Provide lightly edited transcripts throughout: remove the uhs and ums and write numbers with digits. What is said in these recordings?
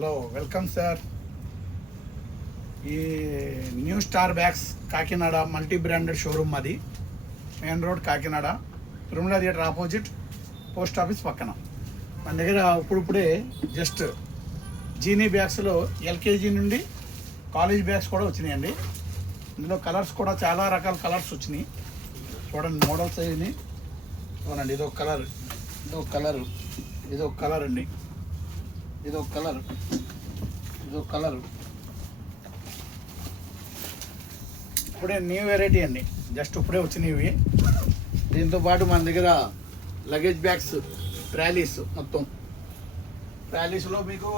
Hello welcome sir. ఈ new star bags Kakinada multi branded showroom అది, main road Kakinada, Tirumala theatre opposite, post office పక్కన. మన దగ్గర ఇప్పుడే జస్ట్ జీనీ బ్యాగ్స్లో ఎల్కేజీ నుండి కాలేజ్ బ్యాగ్స్ కూడా వచ్చినాయండి. ఇందులో కలర్స్ కూడా చాలా రకాల కలర్స్ వచ్చినాయి. చూడండి మోడల్స్ అయ్యి చూడండి. ఇదొక కలర్, ఇదొక కలర్, ఇదొక కలర్ అండి, ఇదొక కలర్, ఇదొక కలర్. ఇప్పుడే న్యూ వెరైటీ అండి, జస్ట్ ఇప్పుడే వచ్చినవి. దీంతోపాటు మన దగ్గర లగేజ్ బ్యాగ్స్, ట్రాలీస్, మొత్తం ట్రాలీస్లో మీకు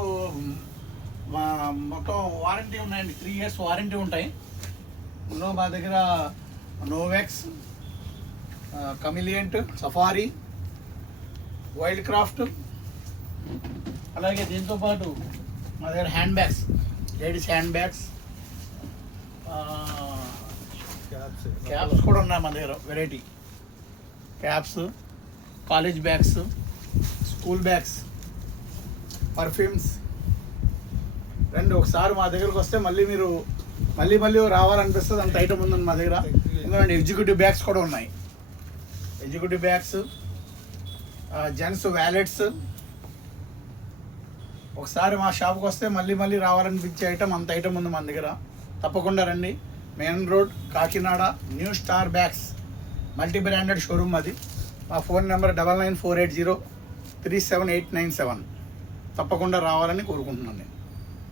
మొత్తం వారంటీ ఉన్నాయండి. 3 years వారంటీ ఉంటాయి. ఇందులో మా దగ్గర నోవెక్స్, కమిలియంట్, సఫారీ, వైల్డ్ క్రాఫ్ట్, అలాగే దీంతోపాటు మా దగ్గర hand bags, ladies hand bags, caps కూడా ఉన్నాయి మన దగ్గర. Variety caps, college bags, school bags, perfumes. రండి ఒకసారి మా దగ్గరకు వస్తే మీరు మళ్ళీ రావాలనిపిస్తుంది. అంత ఐటమ్ ఉందండి మా దగ్గర. ఎందుకంటే ఎగ్జిక్యూటివ్ బ్యాగ్స్ కూడా ఉన్నాయి. Executive bags, gents wallets. ఒకసారి మా షాప్కి వస్తే మళ్ళీ రావాలనిపించే ఐటమ్, అంత ఐటమ్ ఉంది మన దగ్గర. తప్పకుండా రండి. Main road Kakinada, new star bags multi branded showroom అది. మా ఫోన్ నెంబర్ 9948037897. తప్పకుండా రావాలని కోరుకుంటున్నాను నేను.